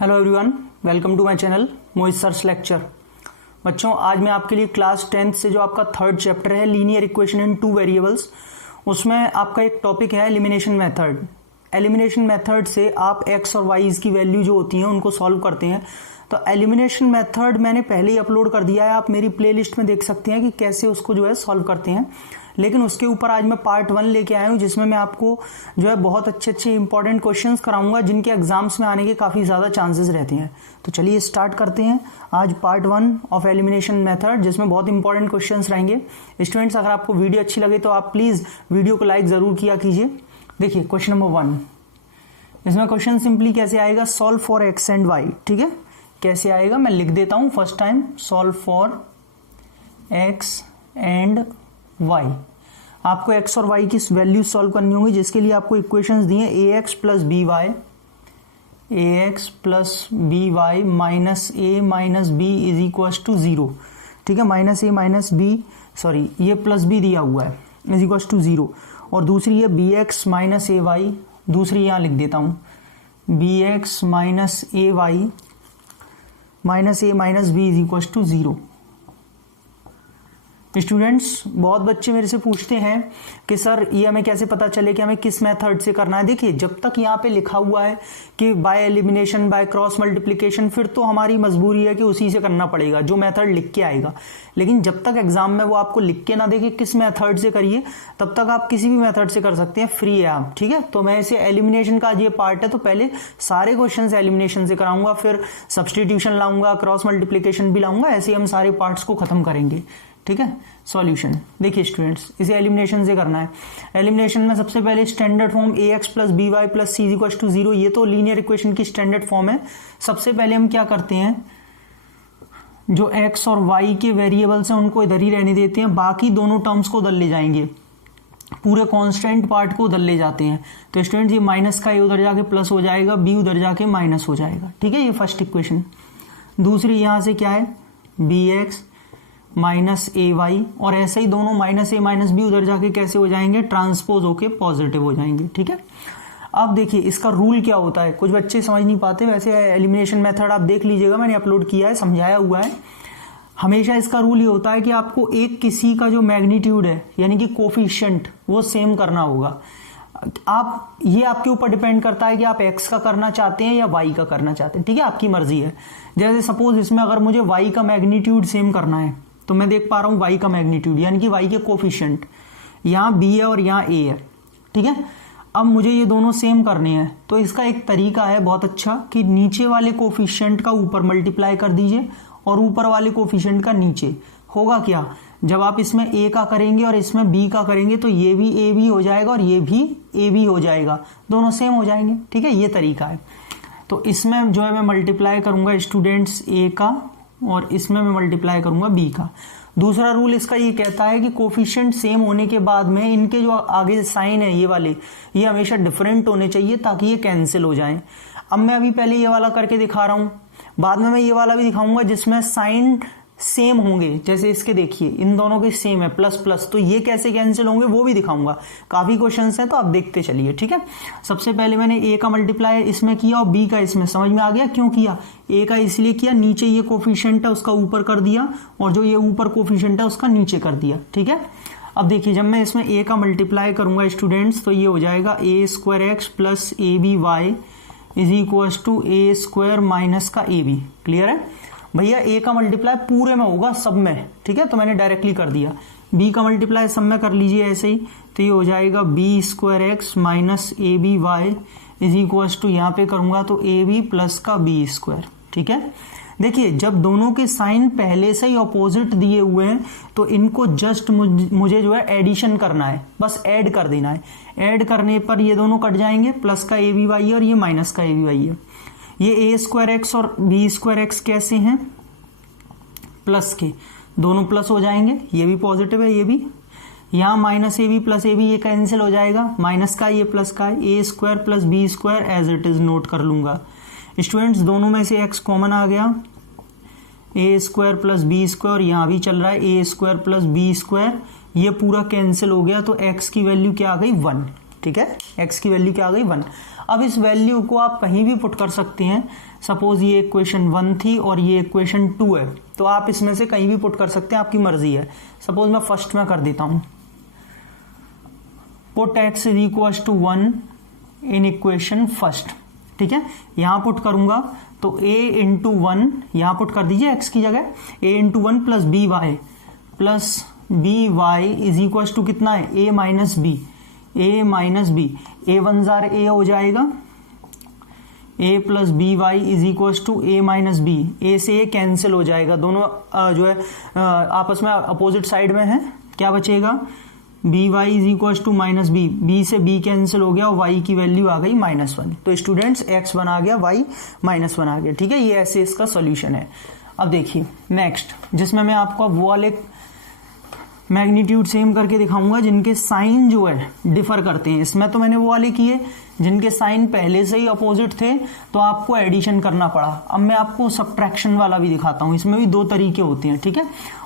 Hello everyone, welcome to my channel Mohit sir's lecture. बच्चों, आज मैं आपके लिए क्लास 10th से जो आपका थर्ड चैप्टर है linear equation in two variables, उसमें आपका एक टॉपिक है एलिमिनेशन मेथड। एलिमिनेशन मेथड से आप एक्स और वाई की वैल्यू जो होती हैं उनको सॉल्व करते हैं। तो एलिमिनेशन मेथड मैंने पहले ही अपलोड कर दिया है, आप मेरी प्लेलिस्ट में देख सकते हैं कि कैसे उसको जो है सॉल्व करते हैं। लेकिन उसके ऊपर आज मैं पार्ट 1 लेके आया हूँ, जिसमें मैं आपको जो है बहुत अच्छे इंपॉर्टेंट क्वेश्चंस कराऊंगा जिनके एग्जाम्स में आने के काफ़ी ज़्यादा चांसेस रहते हैं। तो चलिए स्टार्ट करते हैं आज पार्ट 1 ऑफ एलिमिनेशन मेथड, जिसमें बहुत इंपॉर्टेंट क्वेश्चंस रहेंगे। स्टूडेंट्स, अगर आपको वीडियो अच्छी लगे तो आप प्लीज़ वीडियो को लाइक ज़रूर किया कीजिए। देखिए क्वेश्चन नंबर 1, इसमें क्वेश्चन सिंपली कैसे आएगा, solve for x and y. ठीक है, कैसे आएगा मैं लिख देता हूँ first time, solve for x and y. आपको एक्स और वाई की वैल्यू सॉल्व करनी होगी, जिसके लिए आपको इक्वेशंस दी हैं a x plus B y minus A minus B is equal to 0। ठीक है, माइनस ए माइनस बी, सॉरी ये प्लस बी दिया हुआ है, इज इक्वल टू 0। और दूसरी है B X minus A Y, दूसरी यहाँ लिख देता हूँ B X minus A Y minus A minus B is equal to 0। Students, बहुत बच्चे मेरे से पूछते हैं कि सर ये हमें कैसे पता चले कि हमें किस मेथड से करना है। देखिए, जब तक यहाँ पे लिखा हुआ है कि by elimination by cross multiplication, फिर तो हमारी मजबूरी है कि उसी से करना पड़ेगा जो मेथड लिख के आएगा। लेकिन जब तक एग्जाम में वो आपको लिख के ना देखे किस मेथड से करिए, तब तक आप किसी भी मेथड से कर सकते हैं, फ्री है आप। ठीक है, तो मैं इसे एलिमिनेशन का आज ये पार्ट है, तो पहले सारे क्वेश्चन एलिमिनेशन से कराऊंगा, फिर सब्सटीट्यूशन लाऊंगा, क्रॉस मल्टीप्लिकेशन भी लाऊंगा, ऐसे हम सारे पार्ट्स को खत्म करेंगे। ठीक है, सॉल्यूशन देखिए स्टूडेंट्स, इसे एलिमिनेशन से करना है। एलिमिनेशन में सबसे पहले standard form A x plus B Y plus C equal to 0, ये तो लीनियर इक्वेशन की स्टैंडर्ड फॉर्म है। सबसे पहले हम क्या करते हैं, जो एक्स और वाई के वेरिएबल्स हैं उनको इधर ही रहने देते हैं, बाकी दोनों टर्म्स को उधर ले जाएंगे, पूरे कांस्टेंट पार्ट को उधर ले जाते हैं। तो स्टूडेंट्स, ये माइनस का ए उधर जाके प्लस हो जाएगा, बी उधर जाके माइनस हो जाएगा। ठीक है, ये फर्स्ट इक्वेशन। दूसरी यहां से क्या है, B X minus A Y, और ऐसे ही दोनों माइनस ए माइनस बी उधर जाके कैसे हो जाएंगे, ट्रांसपोज होके पॉजिटिव हो जाएंगे। ठीक है, अब देखिए इसका रूल क्या होता है, कुछ बच्चे समझ नहीं पाते, वैसे एलिमिनेशन मेथड आप देख लीजिएगा, मैंने अपलोड किया है, समझाया हुआ है। हमेशा इसका रूल ये होता है कि आपको एक किसी का जो मैग्नीट्यूड है यानी कि कोफिशिएंट, वो सेम करना होगा। आप ये आपके ऊपर डिपेंड करता है कि आप एक्स का करना चाहते हैं या वाई का करना चाहते हैं। ठीक है, आपकी मर्जी है। जैसे सपोज इसमें अगर मुझे वाई का मैग्नीट्यूड सेम करना है, तो मैं देख पा रहा हूं वाई का मैग्नीट्यूड यानी कि वाई के कोफिशिएंट, यहाँ बी है और यहाँ ए है। ठीक है, अब मुझे ये दोनों सेम करने हैं, तो इसका एक तरीका है बहुत अच्छा कि नीचे वाले कोफिशिएंट का ऊपर मल्टीप्लाई कर दीजिए और ऊपर वाले कोफिशिएंट का नीचे। होगा क्या, जब आप इसमें ए का करेंगे और इसमें बी का करेंगे तो ये भी ए बी हो जाएगा और ये भी ए बी हो जाएगा, दोनों सेम हो जाएंगे। ठीक है, ये तरीका है। तो इसमें जो है मैं मल्टीप्लाई करूंगा स्टूडेंट्स ए का, और इसमें मैं मल्टीप्लाई करूंगा बी का। दूसरा रूल इसका ये कहता है कि कोफिशिएंट सेम होने के बाद में इनके जो आगे साइन है ये वाले, ये हमेशा डिफरेंट होने चाहिए ताकि ये कैंसिल हो जाए। अब मैं अभी पहले ये वाला करके दिखा रहा हूं, बाद में मैं ये वाला भी दिखाऊंगा जिसमें साइन सेम होंगे। जैसे इसके देखिए, इन दोनों के सेम है प्लस प्लस, तो ये कैसे कैंसिल होंगे वो भी दिखाऊंगा। काफी क्वेश्चंस हैं तो आप देखते चलिए। ठीक है, सबसे पहले मैंने ए का मल्टीप्लाई इसमें किया और बी का इसमें, समझ में आ गया क्यों किया। ए का इसलिए किया, नीचे ये कोफिशिएंट है उसका ऊपर कर दिया, और जो ये ऊपर कोफिशिएंट है उसका नीचे कर दिया। ठीक है, अब देखिए जब मैं इसमें ए का मल्टीप्लाई करूंगा स्टूडेंट्स, तो ये हो जाएगा a square x plus a B Y is equal to A square minus का ए बी। क्लियर है भैया, ए का मल्टीप्लाई पूरे में होगा सब में। ठीक है, तो मैंने डायरेक्टली कर दिया। बी का मल्टीप्लाई सब में कर लीजिए ऐसे ही, तो ये हो जाएगा B square x minus A B Y is equal to, यहाँ पे करूंगा तो ए बी प्लस का बी स्क्वायर। ठीक है, देखिए जब दोनों के साइन पहले से ही अपोजिट दिए हुए हैं तो इनको जस्ट मुझे जो है एडिशन करना है, बस ऐड कर देना है। ऐड करने पर ये दोनों कट जाएंगे, प्लस का ए बी वाई है और ये माइनस का ए बी वाई है। ये ए स्क्वायर एक्स और बी स्क्वायर एक्स कैसे हैं, प्लस के, दोनों प्लस हो जाएंगे, ये भी पॉजिटिव है ये भी। यहाँ minus A B plus a b ये कैंसिल हो जाएगा, माइनस का ये प्लस का, a square plus B square as it is note कर लूंगा। स्टूडेंट्स, दोनों में से एक्स कॉमन आ गया, ए स्क्वायर प्लस बी स्क्वायर, यहाँ भी चल रहा है a square plus B square, ये पूरा कैंसिल हो गया, तो एक्स की वैल्यू क्या आ गई 1। ठीक है, एक्स की वैल्यू क्या आ गई 1। अब इस वैल्यू को आप कहीं भी पुट कर सकते हैं। सपोज ये इक्वेशन 1 थी और ये इक्वेशन 2 है, तो आप इसमें से कहीं भी पुट कर सकते हैं, आपकी मर्जी है। सपोज मैं फर्स्ट में कर देता हूं, put x is equal to 1 in equation first, ठीक है। यहां पुट करूंगा तो a इंटू 1 यहां पुट कर दीजिए x की जगह, a into 1 plus B Y is equal to कितना है, a माइनस बी, a वन जार a हो जाएगा, a plus B Y is equal to a minus B, a से a कैंसिल हो जाएगा, दोनों जो है आपस में अपोजिट साइड में है, क्या बचेगा, B Y is equal to minus B, B से बी कैंसिल हो गया और वाई की वैल्यू आ गई -1। तो स्टूडेंट्स x1 आ गया, y -1 आ गया, ठीक है। ये ऐसे इसका सोल्यूशन है। अब देखिए नेक्स्ट, जिसमें मैं आपको वो वाले मैग्नीट्यूड सेम करके दिखाऊंगा जिनके साइन जो है डिफर करते हैं। इसमें तो मैंने वो वाले किए जिनके साइन पहले से ही अपोजिट थे तो आपको एडिशन करना पड़ा। अब मैं आपको सब्ट्रैक्शन वाला भी दिखाता हूं, इसमें भी 2 तरीके होते हैं, ठीक है।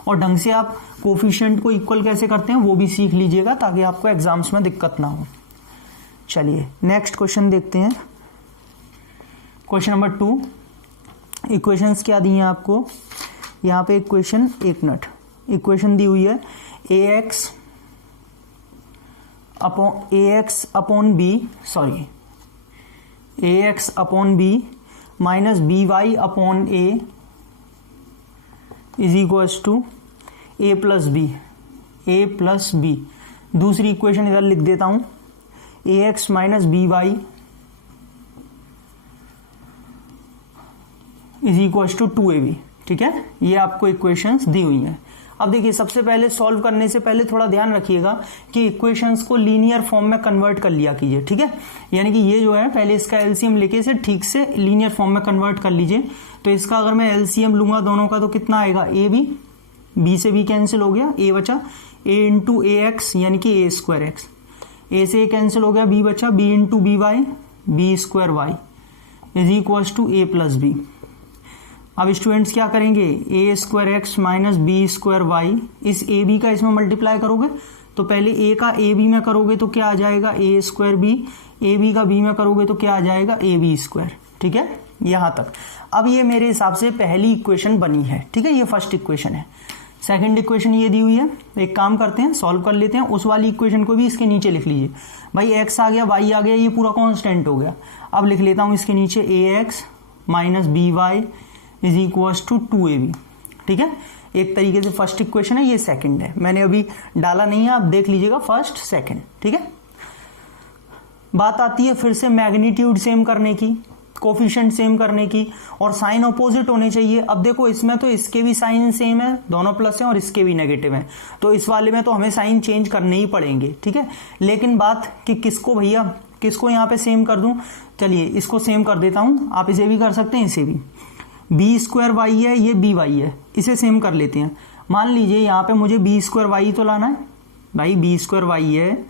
और ढंग से आप कोफिशिएंट को इक्वल कैसे करते हैं वो भी सीख लीजिएगा ताकि आपको एग्जाम्स में दिक्कत ना हो। चलिए नेक्स्ट क्वेश्चन देखते हैं। क्वेश्चन नंबर 2, इक्वेशंस क्या दी हैं आपको, यहाँ पे इक्वेशन, एक मिनट, इक्वेशन दी हुई है ax upon B minus B Y upon A is equal to A plus B. दूसरी इक्वेशन इधर लिख देता हूं, ax minus B Y is equal to 2ab, ठीक है। ये आपको इक्वेशंस दी हुई हैं। अब देखिए सबसे पहले सॉल्व करने से पहले थोड़ा ध्यान रखिएगा कि इक्वेशंस को लीनियर फॉर्म में कन्वर्ट कर लिया कीजिए, ठीक है। यानी कि ये जो है पहले इसका एलसीएम लेके इसे ठीक से लीनियर फॉर्म में कन्वर्ट कर लीजिए। तो इसका अगर मैं एलसीएम लूंगा दोनों का तो कितना आएगा, ए बी से बी कैंसिल हो गया, ए बचा, ए इंटू ए एक्स यानी कि ए स्क्वायर एक्स, ए से ए कैंसिल हो गया, बी बचा, b into b y, b square Y is equal to A plus b. अब स्टूडेंट्स क्या करेंगे, a square x minus B square y, इस ए बी का इसमें मल्टीप्लाई करोगे तो पहले ए का ए बी में करोगे तो क्या आ जाएगा, a square B, A B का बी में करोगे तो क्या आ जाएगा, ए बी स्क्वायर, ठीक है, यहां तक। अब ये मेरे हिसाब से पहली इक्वेशन बनी है, ठीक है, ये फर्स्ट इक्वेशन है। सेकंड इक्वेशन ये दी हुई है, एक काम करते हैं सॉल्व कर लेते हैं, उस वाली इक्वेशन को भी इसके नीचे लिख लीजिए। भाई एक्स आ गया, वाई आ गया, ये पूरा कॉन्स्टेंट हो गया। अब लिख लेता हूं इसके नीचे a x minus B Y is equal to 2ab, ठीक है। एक तरीके से फर्स्ट इक्वेशन है, ये सेकंड है, मैंने अभी डाला नहीं है, आप देख लीजिएगा फर्स्ट सेकंड, ठीक है। बात आती है फिर से मैग्नीट्यूड सेम करने की, कोफिशिएंट सेम करने की, और साइन अपोजिट होने चाहिए। अब देखो इसमें तो इसके भी साइन सेम है, दोनों प्लस हैं, और इसके भी नेगेटिव हैं, तो इस वाले में तो हमें साइन चेंज करने ही पड़ेंगे, ठीक है। लेकिन बात कि किसको भैया, किसको यहाँ पे सेम कर दूं, चलिए इसको सेम कर देता हूं, आप इसे भी कर सकते हैं, इसे भी। बी स्क्वायर वाई है, ये बी वाई है, इसे सेम कर लेते हैं। मान लीजिए यहाँ पे मुझे बी स्क्वायर वाई तो लाना है, भाई बी स्क्वायर वाई है,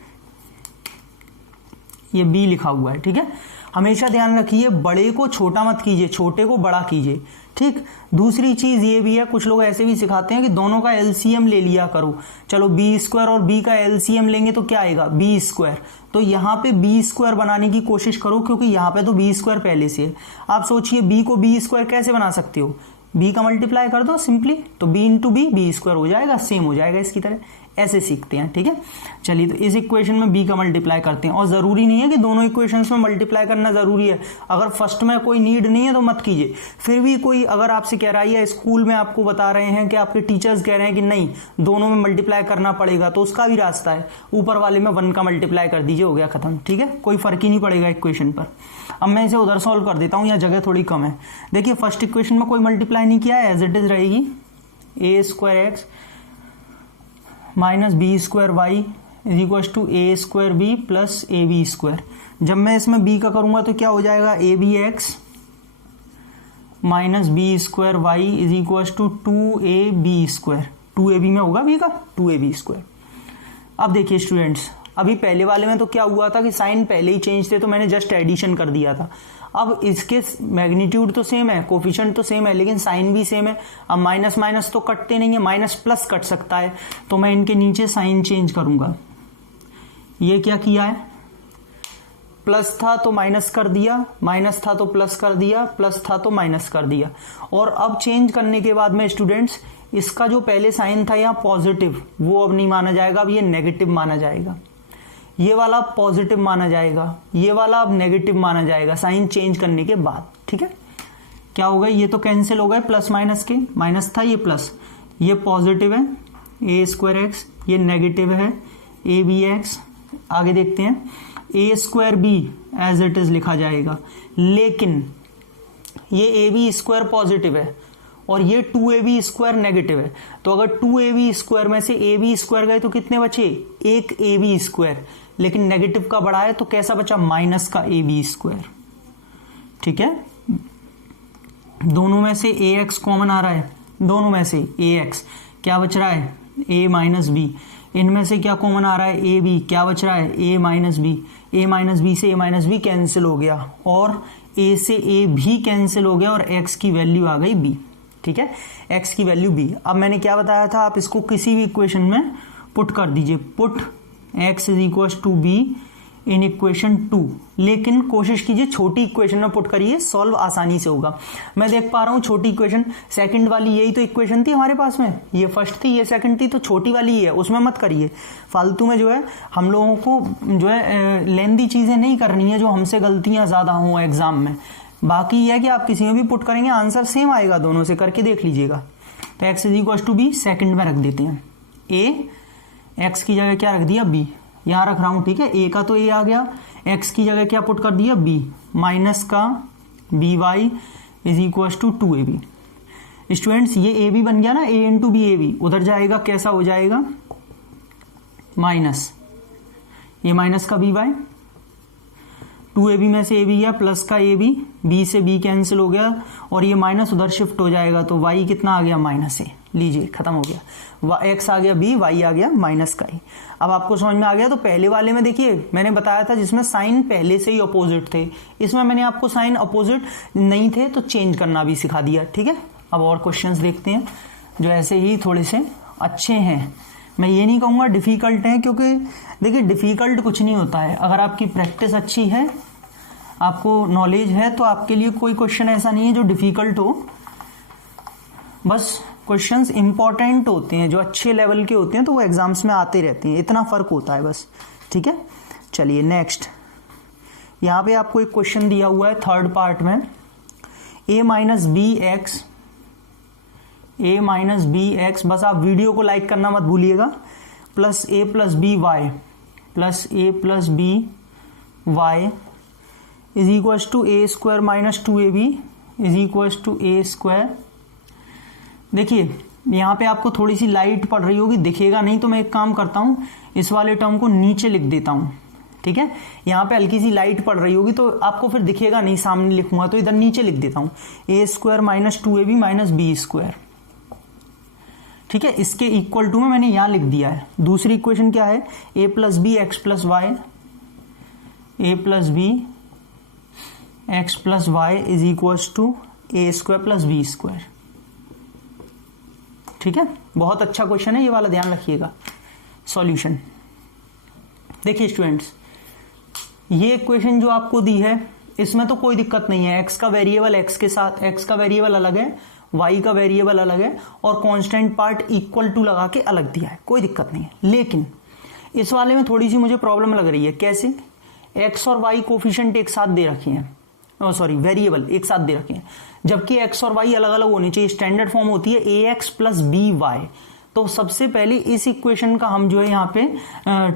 ये बी लिखा हुआ है, ठीक है। हमेशा ध्यान रखिए बड़े को छोटा मत कीजिए, छोटे को बड़ा कीजिए, ठीक। दूसरी चीज ये भी है, कुछ लोग ऐसे भी सिखाते हैं कि दोनों का एलसीएम ले लिया करो। चलो बी स्क्वायर और बी का एलसीएम लेंगे तो क्या आएगा, बी स्क्वायर। तो यहाँ पे बी स्क्वायर बनाने की कोशिश करो, क्योंकि यहाँ पे तो बी स्क्वायर पहले से है। आप सोचिए बी को बी स्क्वायर कैसे बना सकते हो, बी का मल्टीप्लाई कर दो सिंपली, तो बी इंटू बी स्क्वायर हो जाएगा, सेम हो जाएगा इसकी तरह। ऐसे सीखते हैं, ठीक है। चलिए तो इस इक्वेशन में बी का मल्टीप्लाई करते हैं, और जरूरी नहीं है कि दोनों इक्वेशंस में मल्टीप्लाई करना जरूरी है। अगर फर्स्ट में कोई नीड नहीं है तो मत कीजिए। फिर भी कोई अगर आपसे कह रहा है या स्कूल में आपको बता रहे हैं कि आपके टीचर्स कह रहे हैं कि नहीं दोनों में मल्टीप्लाई करना पड़ेगा, तो उसका भी रास्ता है, ऊपर वाले में 1 का मल्टीप्लाई कर दीजिए, हो गया खत्म, ठीक है, कोई फर्क ही नहीं पड़ेगा इक्वेशन पर। अब मैं इसे उधर सॉल्व कर देता हूं, यहाँ जगह थोड़ी कम है। देखिए फर्स्ट इक्वेशन में कोई मल्टीप्लाई नहीं किया है, एज इट इज रहेगी, a square x minus B square Y is equal to A square b plus a b square. जब मैं इसमें बी का करूंगा तो क्या हो जाएगा, A B X minus B square Y is equal to 2ab square, 2ab में होगा बी का 2ab स्क्वायर। अब देखिए स्टूडेंट्स, अभी पहले वाले में तो क्या हुआ था कि साइन पहले ही चेंज थे, तो मैंने जस्ट एडिशन कर दिया था। अब इसके मैग्नीट्यूड तो सेम है, कोफिशिएंट तो सेम है, लेकिन साइन भी सेम है। अब माइनस माइनस तो कटते नहीं है, माइनस प्लस कट सकता है, तो मैं इनके नीचे साइन चेंज करूंगा। ये क्या किया है, प्लस था तो माइनस कर दिया, माइनस था तो प्लस कर दिया, प्लस था तो माइनस कर दिया। और अब चेंज करने के बाद में स्टूडेंट्स इसका जो पहले साइन था यहाँ पॉजिटिव, वो अब नहीं माना जाएगा, अब ये नेगेटिव माना जाएगा। ये वाला पॉजिटिव माना जाएगा, ये वाला अब नेगेटिव माना जाएगा साइन चेंज करने के बाद। ठीक है, क्या हो गया, ये तो कैंसिल हो गए प्लस माइनस के, माइनस था ये प्लस, ये पॉजिटिव है ए स्क्वायर एक्स, ये नेगेटिव है ए बी एक्स। आगे देखते हैं, a square b as it is लिखा जाएगा, लेकिन ये ए बी स्क्वायर पॉजिटिव है और ये 2ab स्क्वायर नेगेटिव है। तो अगर 2ab स्क्वायर में से ab स्क्वायर गए तो कितने बचे, एक ab स्क्वायर, लेकिन नेगेटिव का बड़ा है तो कैसा बचा, माइनस का ab स्क्वायर। ठीक है, दोनों में से ax कॉमन आ रहा है, दोनों में से ax, क्या बच रहा है a माइनस बी। इनमें से क्या कॉमन आ रहा है, ए बी, क्या बच रहा है a minus B. a minus B से a माइनस बी कैंसिल हो गया और a से a भी कैंसिल हो गया और x की वैल्यू आ गई b। ठीक है, x की वैल्यू b। अब मैंने क्या बताया था, आप इसको किसी भी इक्वेशन में पुट कर दीजिए, put x is equal to b in equation 2, लेकिन कोशिश कीजिए छोटी इक्वेशन में पुट करिए, सॉल्व आसानी से होगा। मैं देख पा रहा हूँ छोटी इक्वेशन, सेकंड वाली यही तो इक्वेशन थी हमारे पास में, ये फर्स्ट थी ये सेकंड थी, तो छोटी वाली ही है, उसमें मत करिए फालतू में। जो है हम लोगों को जो है लेंदी चीजें नहीं करनी है जो हमसे गलतियां ज्यादा हों एग्जाम में। बाकी यह है कि आप किसी में भी पुट करेंगे आंसर सेम आएगा, दोनों से करके देख लीजिएगा। तो x is equal to B second में रख देते हैं, a x की जगह क्या रख दिया b, यहां रख रहा हूं। ठीक है, a का तो a आ गया, x की जगह क्या पुट कर दिया b, माइनस का B Y is equal to 2ab। Students ये a b बन गया ना, a into B A B, उधर जाएगा कैसा हो जाएगा माइनस, ये माइनस का बी वाई, 2ab में से ab गया प्लस का ab, b से b कैंसिल हो गया और ये माइनस उधर शिफ्ट हो जाएगा तो y कितना आ गया माइनस a। लीजिए खत्म हो गया, x आ गया b, y आ गया माइनस का a। अब आपको समझ में आ गया। तो पहले वाले में देखिए मैंने बताया था जिसमें साइन पहले से ही अपोजिट थे, इसमें मैंने आपको साइन अपोजिट नहीं थे तो चेंज करना भी सिखा दिया। ठीक है, अब और क्वेश्चंस देखते हैं जो ऐसे ही थोड़े से अच्छे हैं। मैं ये नहीं कहूँगा डिफ़िकल्ट है, क्योंकि देखिए डिफ़िकल्ट कुछ नहीं होता है, अगर आपकी प्रैक्टिस अच्छी है, आपको नॉलेज है, तो आपके लिए कोई क्वेश्चन ऐसा नहीं है जो डिफ़िकल्ट हो। बस क्वेश्चंस इंपॉर्टेंट होते हैं, जो अच्छे लेवल के होते हैं तो वो एग्जाम्स में आते रहते हैं, इतना फ़र्क होता है बस। ठीक है, चलिए नेक्स्ट, यहाँ पे आपको एक क्वेश्चन दिया हुआ है थर्ड पार्ट में, a minus B X, a minus B X, बस आप वीडियो को लाइक करना मत भूलिएगा, plus a plus B Y, plus a plus B Y is equal to a square minus 2ab is equal to a square. देखिए यहाँ पे आपको थोड़ी सी लाइट पड़ रही होगी, दिखेगा नहीं तो मैं एक काम करता हूँ, इस वाले टर्म को नीचे लिख देता हूँ। ठीक है, यहाँ पे हल्की सी लाइट पड़ रही होगी तो आपको फिर दिखेगा नहीं, सामने लिखूंगा तो इधर नीचे लिख देता हूँ, a square minus 2ab minus B square. ठीक है, इसके इक्वल टू में मैंने यहाँ लिख दिया है। दूसरी इक्वेशन क्या है, a plus B X plus Y, a plus B X plus Y is equal to a square plus B square. ठीक है, बहुत अच्छा क्वेश्चन है ये वाला, ध्यान रखिएगा। सॉल्यूशन देखिए स्टूडेंट्स, ये इक्वेशन जो आपको दी है इसमें तो कोई दिक्कत नहीं है, x का वेरिएबल x के साथ, x का वेरिएबल अलग है, y का वेरिएबल अलग है और कांस्टेंट पार्ट इक्वल टू लगा के अलग दिया है, कोई दिक्कत नहीं है। लेकिन इस वाले में थोड़ी सी मुझे प्रॉब्लम लग रही है। कैसे, x और y कोफिशिएंट एक साथ दे रखे हैं, सॉरी वेरिएबल एक साथ दे रखे हैं, जबकि x और y अलग अलग होनी चाहिए। स्टैंडर्ड फॉर्म होती है ax प्लस बी वाई। तो सबसे पहले इस इक्वेशन का हम जो है यहाँ पे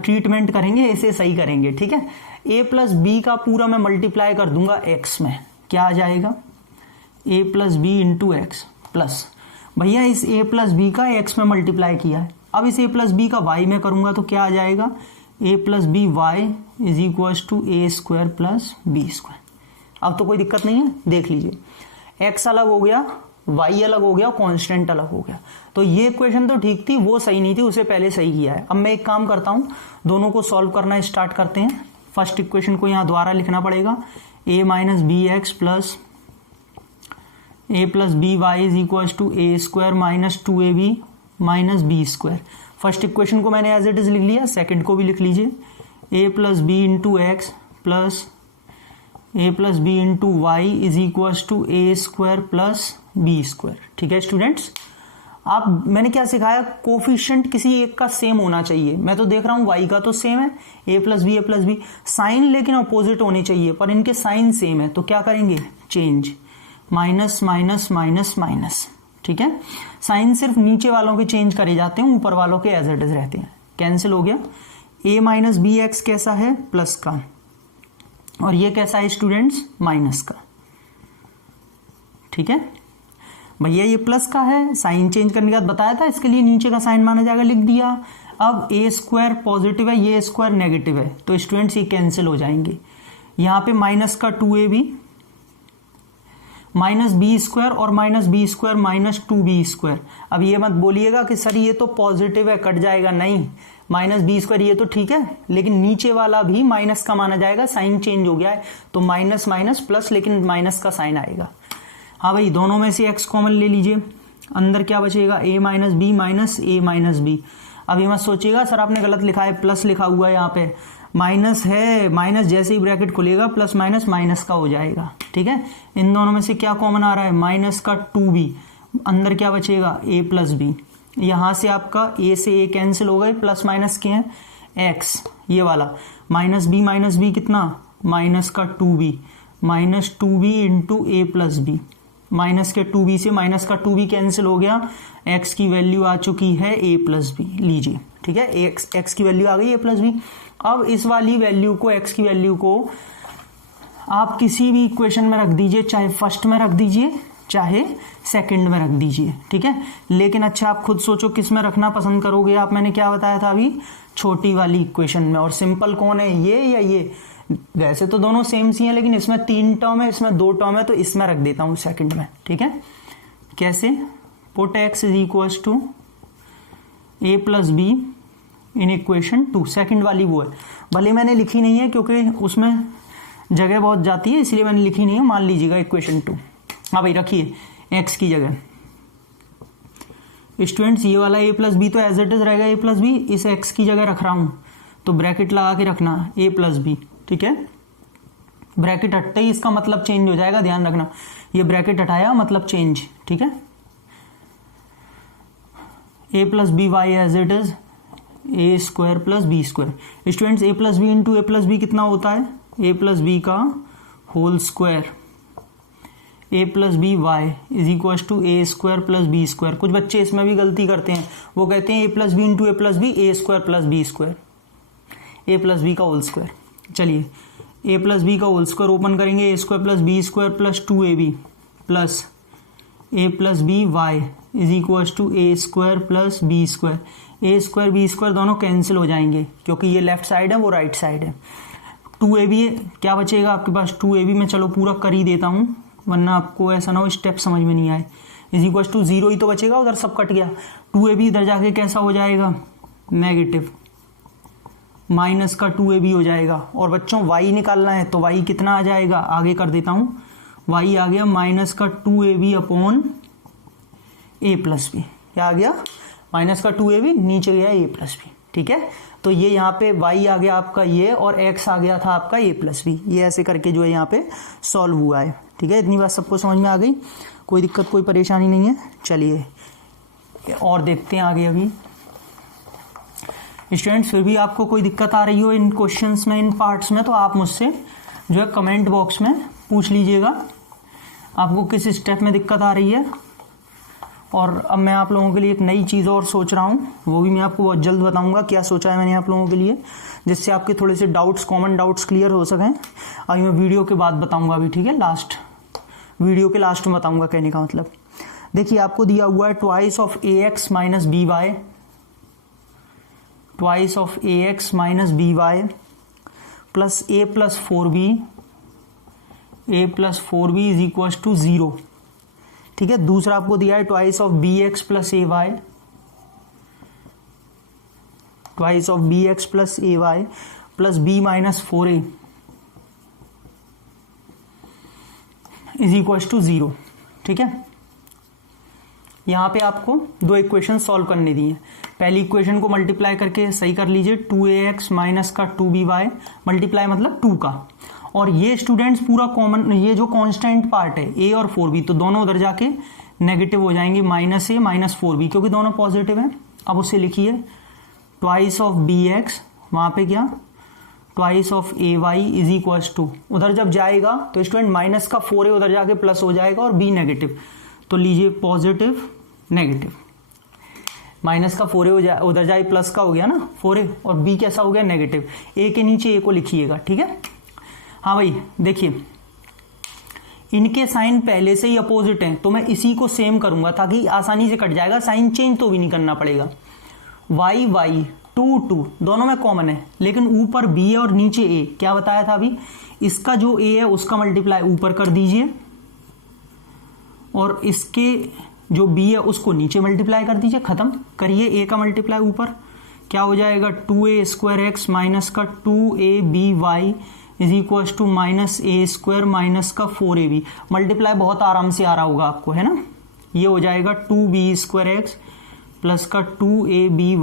ट्रीटमेंट करेंगे, इसे सही करेंगे। ठीक है, a प्लस बी का पूरा मैं मल्टीप्लाई कर दूंगा x में, क्या आ जाएगा a plus B into X, plus भैया इस a प्लस बी का x में मल्टीप्लाई किया है, अब इस a प्लस बी का y में करूंगा तो क्या आ जाएगा, a plus B Y is equal to a square plus B square. अब तो कोई दिक्कत नहीं है, देख लीजिए x अलग हो गया, y अलग हो गया, कांस्टेंट अलग हो गया। तो ये इक्वेशन तो ठीक थी, वो सही नहीं थी, उसे पहले सही किया है। अब मैं एक काम करता हूं, दोनों को सॉल्व करना स्टार्ट करते हैं। फर्स्ट इक्वेशन को यहां दोबारा लिखना पड़ेगा, a minus B X plus a plus B Y is equal to a square minus 2ab minus B square. First equation को मैंने एज इट इज लिख लिया, सेकेंड को भी लिख लीजिए, a plus B into X plus A plus B into Y is equal to A square plus B square. ठीक है स्टूडेंट्स, आप मैंने क्या सिखाया, कोफिशिएंट किसी एक का सेम होना चाहिए। मैं तो देख रहा हूं वाई का तो सेम है, ए प्लस बी, साइन लेकिन अपोजिट होने चाहिए, पर इनके साइन सेम है, तो क्या करेंगे, change, minus minus minus minus. ठीक है, साइन सिर्फ नीचे वालों के चेंज करे जाते हैं, ऊपर वालों के एज इट इज रहते हैं। कैंसिल हो गया, ए माइनस बी एक्स कैसा है, प्लस का, और ये कैसा है स्टूडेंट्स, माइनस का। ठीक है भैया, ये प्लस का है, साइन चेंज करने के बाद बताया था इसके लिए नीचे का साइन माना जाएगा, लिख दिया। अब ए स्क्वायर पॉजिटिव है, ये स्क्वायर नेगेटिव है, तो स्टूडेंट्स ये कैंसिल हो जाएंगे। यहां पे माइनस का 2ab माइनस बी स्क्वायर और minus B square minus 2b square. अब ये मत बोलिएगा कि सर ये तो पॉजिटिव है कट जाएगा, नहीं, माइनस बी स्क्वायर ये तो ठीक है, लेकिन नीचे वाला भी माइनस का माना जाएगा, साइन चेंज हो गया है, तो माइनस माइनस प्लस, लेकिन माइनस का साइन आएगा। हाँ भाई, दोनों में से x कॉमन ले लीजिए, अंदर क्या बचेगा, a minus B minus A minus B. अब ये मत सोचिएगा सर आपने गलत लिखा है, प्लस लिखा हुआ है, यहाँ पे माइनस है, माइनस जैसे ही ब्रैकेट खुलेगा प्लस माइनस माइनस का हो जाएगा। ठीक है, इन दोनों में से क्या कॉमन आ रहा है, माइनस का 2b, अंदर क्या बचेगा, a प्लस बी। यहाँ से आपका a से a कैंसिल हो गए, प्लस माइनस के हैं x, ये वाला माइनस बी कितना, माइनस का 2b, माइनस 2b इंटू ए प्लस बी, माइनस के 2b से माइनस का 2b कैंसिल हो गया, x की वैल्यू आ चुकी है a प्लस बी, लीजिए। ठीक है, x की वैल्यू आ गई a प्लस बी। अब इस वाली वैल्यू को, x की वैल्यू को आप किसी भी इक्वेशन में रख दीजिए, चाहे फर्स्ट में रख दीजिए चाहे सेकंड में रख दीजिए। ठीक है, लेकिन अच्छा आप खुद सोचो किस में रखना पसंद करोगे आप, मैंने क्या बताया था अभी, छोटी वाली इक्वेशन में। और सिंपल कौन है, ये या ये, वैसे तो दोनों सेम सी हैं, लेकिन इसमें 3 टर्म है, इसमें 2 टर्म है, तो इसमें रख देता हूं सेकंड में। ठीक है, कैसे, put x is equal to A plus B in equation 2, second वाली वो है, भले मैंने लिखी नहीं है क्योंकि उसमें जगह बहुत जाती है, इसलिए मैंने लिखी नहीं है, मान लीजिएगा इक्वेशन 2। हाँ भाई रखिए x की जगह, स्टूडेंट्स ये वाला a प्लस बी तो एज इट इज रहेगा a प्लस बी, इस x की जगह रख रहा हूं, तो ब्रैकेट लगा के रखना a प्लस बी। ठीक है, ब्रैकेट हटते ही इसका मतलब चेंज हो जाएगा, ध्यान रखना, ये ब्रैकेट हटाया मतलब चेंज। ठीक है, a plus B Y as it is A square plus B square. Students a plus B into A plus B कितना होता है, a प्लस बी का whole square, a plus B Y is equal to A square plus B square. कुछ बच्चे इसमें भी गलती करते हैं, वो कहते हैं a plus B into A plus b, a square plus B square, a plus B का होल स्क्वायर। चलिए a प्लस बी का होल स्क्वायर ओपन करेंगे, a square plus B square plus 2ab plus A plus B Y is equal to A square plus B square. A square b square दोनों cancel हो जाएंगे क्योंकि ये left side है वो right side है। 2ab क्या बचेगा आपके पास, 2ab में चलो पूरा कर ही देता हूँ वरना आपको ऐसा ना हो स्टेप समझ में नहीं आए। इज इक्वल टू 0 ही तो बचेगा, उधर सब कट गया। 2ab इधर जाके कैसा हो जाएगा, नेगेटिव, माइनस का 2ab हो जाएगा। और बच्चों y निकालना है तो y कितना आ जाएगा, आगे कर देता हूं, y आ गया माइनस का 2ab अपॉन ए प्लस बी। क्या आ गया, माइनस का 2ab, नीचे गया a प्लस बी। ठीक है, तो ये यहाँ पे y आ गया आपका ये, और x आ गया था आपका a प्लस बी। ये ऐसे करके जो है यहाँ पे सॉल्व हुआ है। ठीक है, इतनी बात सबको समझ में आ गई, कोई दिक्कत कोई परेशानी नहीं है। चलिए और देखते हैं आगे। अभी स्टूडेंट्स फिर भी आपको कोई दिक्कत आ रही हो इन क्वेश्चंस में, इन पार्ट्स में, तो आप मुझसे जो है कमेंट बॉक्स में पूछ लीजिएगा आपको किस स्टेप में दिक्कत आ रही है। और अब मैं आप लोगों के लिए एक नई चीज़ और सोच रहा हूँ, वो भी मैं आपको बहुत जल्द बताऊंगा क्या सोचा है मैंने आप लोगों के लिए, जिससे आपके थोड़े से डाउट्स, कॉमन डाउट्स क्लियर हो सकें। अभी मैं वीडियो के बाद बताऊँगा अभी, ठीक है, लास्ट वीडियो के लास्ट में बताऊँगा। कहने का मतलब देखिए आपको दिया हुआ है twice of A x minus B Y, twice of A x minus B Y plus A plus 4b, A plus 4b is equal to 0। ठीक है, दूसरा आपको दिया है twice of B X plus A Y, twice of B X plus A Y plus B minus 4a is equal to 0। ठीक है, यहां पे आपको दो इक्वेशन सॉल्व करने दी है। पहली इक्वेशन को मल्टीप्लाई करके सही कर लीजिए, 2ax माइनस का 2by, मल्टीप्लाई मतलब 2 का, और ये स्टूडेंट्स पूरा कॉमन, ये जो कांस्टेंट पार्ट है ए और 4b, तो दोनों उधर जाके नेगेटिव हो जाएंगे, -a - 4b, क्योंकि दोनों पॉजिटिव हैं। अब उसे लिखिए ट्वाइस ऑफ bx, वहां पे क्या twice of ay is equals to, उधर जब जाएगा तो स्टूडेंट माइनस का 4a उधर जाके प्लस हो जाएगा और b नेगेटिव, तो लीजिए पॉजिटिव नेगेटिव, माइनस का 4a उधर जाए प्लस का हो गया ना 4a, और b कैसा हो गया नेगेटिव। a के नीचे a को लिखिएगा, ठीक है। हाँ भाई देखिए इनके साइन पहले से ही अपोजिट हैं, तो मैं इसी को सेम करूंगा ताकि आसानी से कट जाएगा, साइन चेंज तो भी नहीं करना पड़ेगा। y y 2 2 दोनों में कॉमन है, लेकिन ऊपर b है और नीचे a, क्या बताया था अभी, इसका जो a है उसका मल्टीप्लाई ऊपर कर दीजिए और इसके जो b है उसको नीचे मल्टीप्लाई कर दीजिए, खत्म करिए। a का मल्टीप्लाई ऊपर क्या हो जाएगा, 2a² x माइनस का 2aby is equal to -a² minus का 4ab। मल्टीप्लाई बहुत आराम से आ रहा होगा आपको, है ना। ये हो जाएगा 2b² x प्लस का 2aby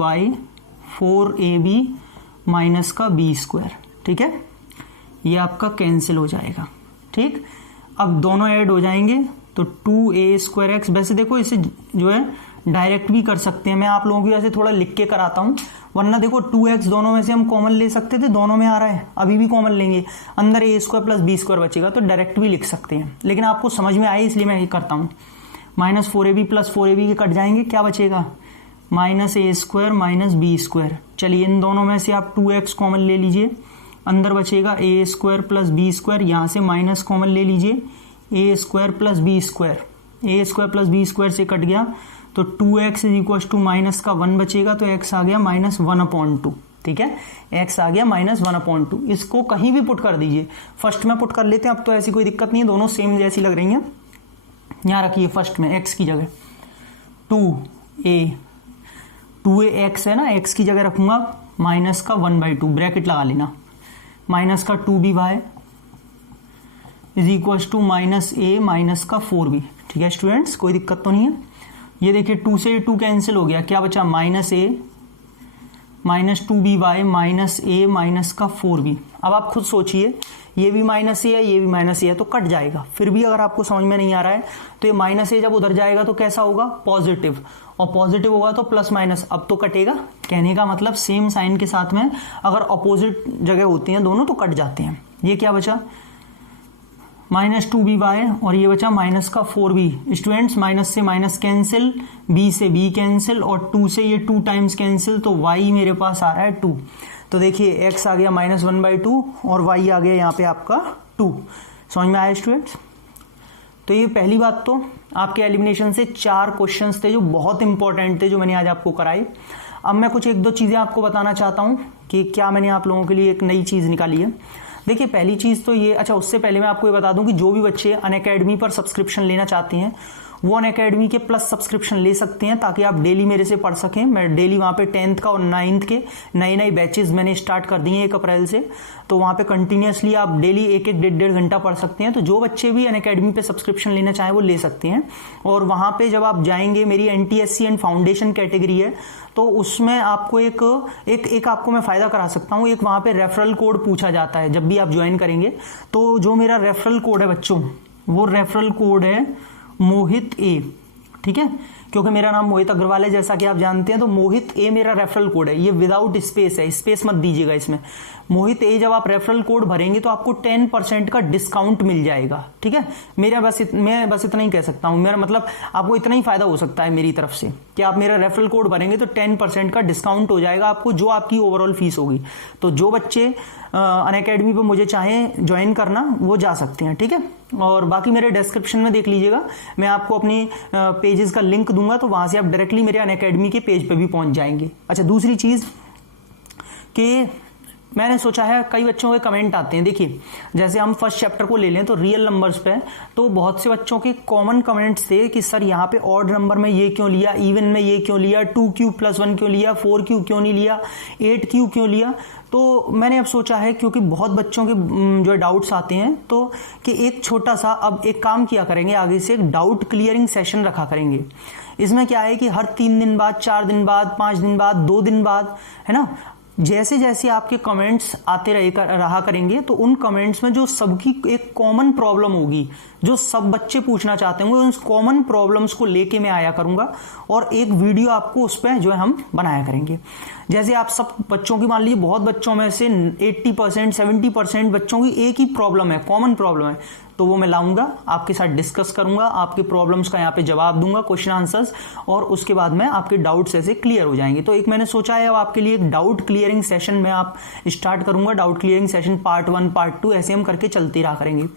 4ab माइनस का b², ठीक है। ये आपका कैंसिल हो जाएगा, ठीक। अब दोनों ऐड हो जाएंगे तो 2a² x, वैसे देखो इसे जो है डायरेक्ट भी कर सकते हैं, मैं आप लोगों की वजह से थोड़ा लिख के कराता हूं, वरना देखो 2x दोनों में से हम कॉमन ले सकते थे, दोनों में आ रहा है, अभी भी कॉमन लेंगे, अंदर a² प्लस b² बचेगा, तो डायरेक्ट भी लिख सकते हैं, लेकिन आपको समझ में आए इसलिए मैं ये करता हूँ। -4ab प्लस 4ab के कट जाएंगे, क्या बचेगा -a² माइनस b²। चलिए इन दोनों में से आप 2x कॉमन ले लीजिए, अंदर बचेगा a² प्लस b², यहाँ से माइनस कॉमन ले लीजिए a² plus b², a² plus b² से कट गया तो 2x is equal to minus का 1 बचेगा, तो x आ गया -1/2, ठीक है, x आ गया -1/2। इसको कहीं भी पुट कर दीजिए, फर्स्ट में पुट कर लेते हैं, अब तो ऐसी कोई दिक्कत नहीं है, दोनों सेम जैसी लग रही हैं। यहाँ रखिए फर्स्ट में x की जगह 2ax है ना, x की जगह रखूंगा माइनस का 1/2, ब्रैकेट लगा लेना, माइनस का 2by is equal to -a minus का 4b, ठीक है स्टूडेंट्स, कोई दिक्कत तो नहीं है। ये देखिए 2 से 2 कैंसिल हो गया, क्या बचा -a minus 2by minus a minus का 4b। अब आप खुद सोचिए, ये भी -a है, ये भी -a है, तो कट जाएगा। फिर भी अगर आपको समझ में नहीं आ रहा है तो ये -a जब उधर जाएगा तो कैसा होगा, पॉजिटिव, और पॉजिटिव होगा तो प्लस माइनस, अब तो कटेगा। कहने का मतलब सेम साइन के साथ में अगर अपोजिट जगह होती हैं दोनों तो कट जाते हैं। ये क्या बचा -2by और ये बचा माइनस का 4b। स्टूडेंट्स माइनस से माइनस कैंसिल, b से b कैंसिल और 2 से ये 2 टाइम्स कैंसिल, तो y मेरे पास आ रहा है 2। तो देखिए x आ गया -1/2 और y आ गया यहाँ पे आपका 2। समझ में आया स्टूडेंट्स। तो ये पहली बात तो आपके एलिमिनेशन से 4 क्वेश्चंस थे जो बहुत इंपॉर्टेंट थे, जो मैंने आज आपको कराए। अब मैं कुछ 1-2 चीजें आपको बताना चाहता हूँ कि क्या मैंने आप लोगों के लिए एक नई चीज निकाली है। देखिए पहली चीज तो ये, अच्छा उससे पहले मैं आपको ये बता दूं कि जो भी बच्चे अनअकैडमी पर सब्सक्रिप्शन लेना चाहते हैं वो अनअकैडमी के प्लस सब्सक्रिप्शन ले सकते हैं, ताकि आप डेली मेरे से पढ़ सकें। मैं डेली वहाँ पे 10th का और 9th के नए बैचेस मैंने स्टार्ट कर दिए 1 अप्रैल से, तो वहाँ पे कंटिन्यूसली आप डेली 1-1 1.5 घंटा पढ़ सकते हैं। तो जो बच्चे भी अनअकैडमी पे सब्सक्रिप्शन लेना चाहें वो ले सकते हैं। और वहाँ पे जब आप जाएंगे, मेरी NTSC एंड फाउंडेशन कैटेगरी है, तो उसमें आपको एक आपको मैं फायदा करा सकता हूँ। एक वहाँ पे रेफरल कोड पूछा जाता है जब भी आप ज्वाइन करेंगे, तो जो मेरा रेफरल कोड है बच्चों, वो रेफरल कोड है मोहित ए, ठीक है, क्योंकि मेरा नाम मोहित अग्रवाल है जैसा कि आप जानते हैं, तो मोहित ए मेरा रेफरल कोड है। ये विदाउट स्पेस है, स्पेस मत दीजिएगा इसमें। मोहित ए जब आप रेफरल कोड भरेंगे तो आपको 10% का डिस्काउंट मिल जाएगा, ठीक है। मैं बस इतना ही कह सकता हूं, मेरा मतलब आपको इतना ही फायदा हो सकता है मेरी तरफ से कि आप मेरा रेफरल कोड भरेंगे तो 10% का डिस्काउंट हो जाएगा आपको, जो आपकी ओवरऑल फीस होगी। तो जो बच्चे अनअकैडमी पे मुझे चाहें ज्वाइन करना वो जा सकते हैं, ठीक है। और बाकी मेरे डिस्क्रिप्शन में देख लीजिएगा, मैं आपको अपनी पेजेस का लिंक दूंगा, तो वहां से आप डायरेक्टली मेरे अनअकैडमी के पेज पे भी पहुंच जाएंगे। अच्छा दूसरी चीज कि मैंने सोचा है, कई बच्चों के कमेंट आते हैं, देखिए जैसे हम फर्स्ट चैप्टर को ले लें तो रियल नंबर्स पे, तो बहुत से बच्चों के कॉमन कमेंट्स थे कि सर यहाँ पे ऑड नंबर में ये क्यों लिया, इवन में ये क्यों लिया, 2³+1 क्यों लिया, 4³ क्यों नहीं लिया, 8³ क्यों लिया। तो मैंने अब सोचा है, क्योंकि बहुत बच्चों के जो डाउट्स आते हैं, तो कि एक छोटा सा अब एक काम किया करेंगे, आगे से एक डाउट क्लियरिंग सेशन रखा करेंगे। इसमें क्या है कि हर 3 दिन बाद, 4 दिन बाद, 5 दिन बाद, 2 दिन बाद, है ना, जैसे जैसे आपके कमेंट्स आते रहा करेंगे तो उन कमेंट्स में जो सबकी एक कॉमन प्रॉब्लम होगी, जो सब बच्चे पूछना चाहते होंगे, उन कॉमन प्रॉब्लम्स को लेके मैं आया करूंगा और एक वीडियो आपको उस पर जो है हम बनाया करेंगे। जैसे आप सब बच्चों की, मान लीजिए बहुत बच्चों में से 80% 70% बच्चों की एक ही प्रॉब्लम है, कॉमन प्रॉब्लम है, तो वो मैं लाऊंगा, आपके साथ डिस्कस करूंगा, आपके प्रॉब्लम्स का यहाँ पे जवाब दूंगा, क्वेश्चन आंसर्स, और उसके बाद में आपके डाउट्स ऐसे क्लियर हो जाएंगे। तो एक मैंने सोचा है अब आपके लिए एक डाउट क्लियरिंग सेशन में आप स्टार्ट करूंगा, doubt clearing session part 1 part 2 ऐसे हम करके चलते रहा करेंगे।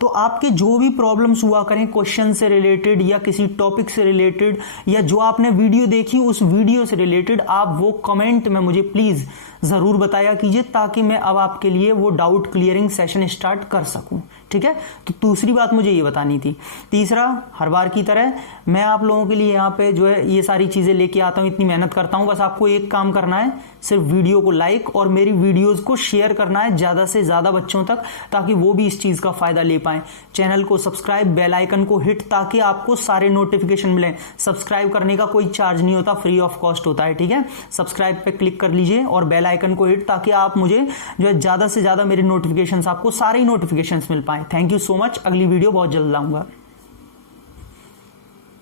तो आपके जो भी प्रॉब्लम्स हुआ करें क्वेश्चन से रिलेटेड या किसी टॉपिक से रिलेटेड या जो आपने वीडियो देखी उस वीडियो से रिलेटेड, आप वो कमेंट में मुझे प्लीज जरूर बताया कीजिए ताकि मैं अब आपके लिए वो डाउट क्लियरिंग सेशन स्टार्ट कर सकूं। ठीक है, तो दूसरी बात मुझे ये बतानी थी। तीसरा, हर बार की तरह मैं आप लोगों के लिए यहाँ पे जो है ये सारी चीजें लेके आता हूँ, इतनी मेहनत करता हूँ, बस आपको एक काम करना है, सिर्फ वीडियो को लाइक और मेरी वीडियोस को शेयर करना है ज्यादा से ज्यादा बच्चों तक, ताकि वो भी इस चीज का फायदा ले पाए। चैनल को सब्सक्राइब, बेल आइकन को हिट, ताकि आपको सारे नोटिफिकेशन मिले। सब्सक्राइब करने का कोई चार्ज नहीं होता, फ्री ऑफ कॉस्ट होता है। ठीक है, सब्सक्राइब पे क्लिक कर लीजिए और बेल आइकन को हिट, ताकि आप मुझे जो है ज्यादा से ज्यादा मेरे नोटिफिकेशंस, आपको सारे नोटिफिकेशंस मिल पाए। Thank you so much. अगली वीडियो बहुत जल्द लाऊंगा।